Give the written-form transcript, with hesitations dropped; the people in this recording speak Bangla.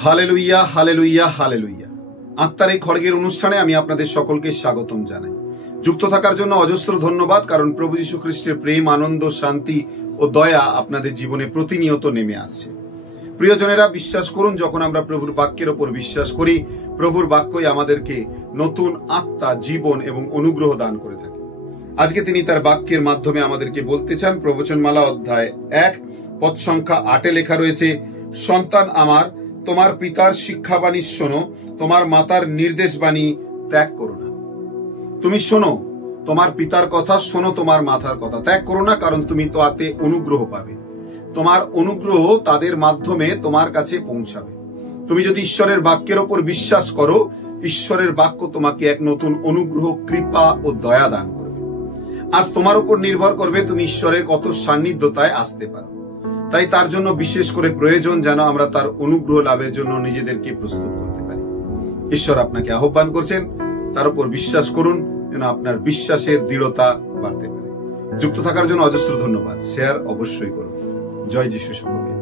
Hallelujah, hallelujah, hallelujah. আত্মার এই খড়গের অনুষ্ঠানে আমি আপনাদের সকলকে স্বাগতম জানাই। যুক্ত থাকার জন্য অজস্র ধন্যবাদ, কারণ প্রভু যীশু খ্রিস্টের প্রেম, আনন্দ, শান্তি ও দয়া আপনাদের জীবনে প্রতিনিয়ত নেমে আসছে। প্রিয়জনেরা, বিশ্বাস করুন, যখন আমরা প্রভুর বাক্যের ওপর বিশ্বাস করি, প্রভুর বাক্যই আমাদেরকে নতুন আত্মা, জীবন এবং অনুগ্রহ দান করে থাকে। আজকে তিনি তার বাক্যের মাধ্যমে আমাদেরকে বলতে চান। প্রবচনমালা অধ্যায় 1 পদ সংখ্যা 8 লেখা রয়েছে, সন্তান আমার, তোমার পিতার শিক্ষাবাণী শোনো, তোমার মাতার নির্দেশবাণী ত্যাগ করো না। তুমি শোনো তোমার পিতার কথা, শোনো তোমার মাতার কথা, ত্যাগ করো না, কারণ তুমি তাতে অনুগ্রহ পাবে। তোমার অনুগ্রহ তাদের মাধ্যমে তোমার কাছে পৌঁছাবে। তুমি যদি ঈশ্বরের বাক্যের ওপর বিশ্বাস করো, ঈশ্বরের বাক্য তোমাকে এক নতুন অনুগ্রহ, কৃপা ও দয়া দান করবে। আজ তোমার উপর নির্ভর করবে তুমি ঈশ্বরের কত সান্নিধ্যতায় আসতে পারো। তাই তার জন্য বিশেষ করে প্রয়োজন যেন আমরা তার অনুগ্রহ লাভের জন্য নিজেদেরকে প্রস্তুত করতে পারি। ঈশ্বর আপনাকে আহ্বান করছেন, তার উপর বিশ্বাস করুন, যেন আপনার বিশ্বাসের দৃঢ়তা বাড়তে পারে। যুক্ত থাকার জন্য অজস্র ধন্যবাদ। শেয়ার অবশ্যই করুন। জয় যিশু সকলকে।